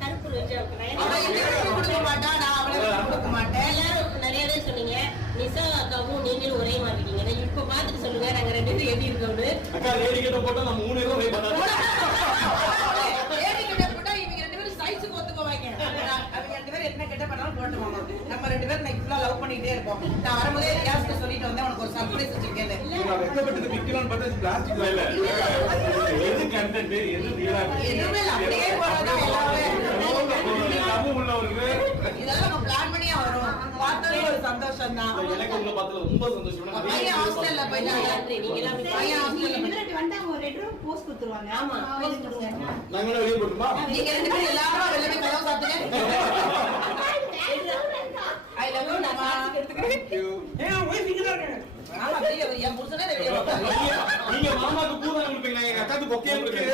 கருப்பு ரோஜாவுக்கு கொடுக்க மாட்டா, நான் அவளை கொடுக்க மாட்டேன். எல்லாரும் நிறைய பேர் சொன்னீங்க நிசா அக்காவும் நீங்களும் ஒரே மாதிரி இருக்கீங்க. இப்ப பாத்துட்டு சொல்லுங்க நாங்க 2 பேரும் எப்படி இருக்கோம்னு. அக்கா லேடி கிட்ட போட்டா நம்ம 3 பேரும் வெயிட் பண்ணாங்க. லேடி கிட்ட போட்டா இவங்க 2 பேரும் சைஸ்க்கு ஒத்துக்குவாங்க. அவங்க 2 பேரும் என்ன கிட்ட பண்ணாலும் போட்டுவாங்க. நம்ம 2 பேரும் நெக்ஸ்ட் ஃபுல்லா லவ் பண்ணிட்டே இருப்போம். நான் வரும்போதே கேஸ்ல சொல்லிட்டு வந்தேன் உனக்கு ஒரு சர்ப்ரைஸ் வச்சிருக்கேன். நான் வெக்கப்பட்டது விக்கலாம்னு பார்த்தா பிளாஸ்டிக்ல இல்ல. எது கண்டென்ட் எது ரியலா எதுவுமே அப்படியே போறதா எல்லாமே. லவ் உள்ளவருக்கு இதெல்லாம் நம்ம பிளான் பண்ணியே வரோம். பார்த்தது ஒரு சந்தோஷம் தான். எனக்கு உங்களை பார்த்ததுல ரொம்ப சந்தோஷம். பையன் ஹாஸ்டல்ல போயிட்டாங்க. நீங்க எல்லாம் பையன் ஹாஸ்டல்ல வந்தா ஒரு 2 ரூபா போஸ்ட் கொடுத்துருவாங்க. ஆமா போஸ்ட் கொடுங்க. நாங்க என்ன வெளிய போட்டுமா? நீங்க 2 பேரும் எல்லாரும் வெளியே கதவு சாத்துங்க. ஐ லவ் யூ நாமா. Thank you. ஏன் ஒய்ஃப் இங்க தான் இருக்காங்க. ஆமா வெளிய என் புருஷனே வெளிய வந்தாங்க. நீங்க மாமாக்கு பூ தான் கொடுப்பீங்க. எங்க அக்காக்கு பொக்கே கொடுப்பீங்க.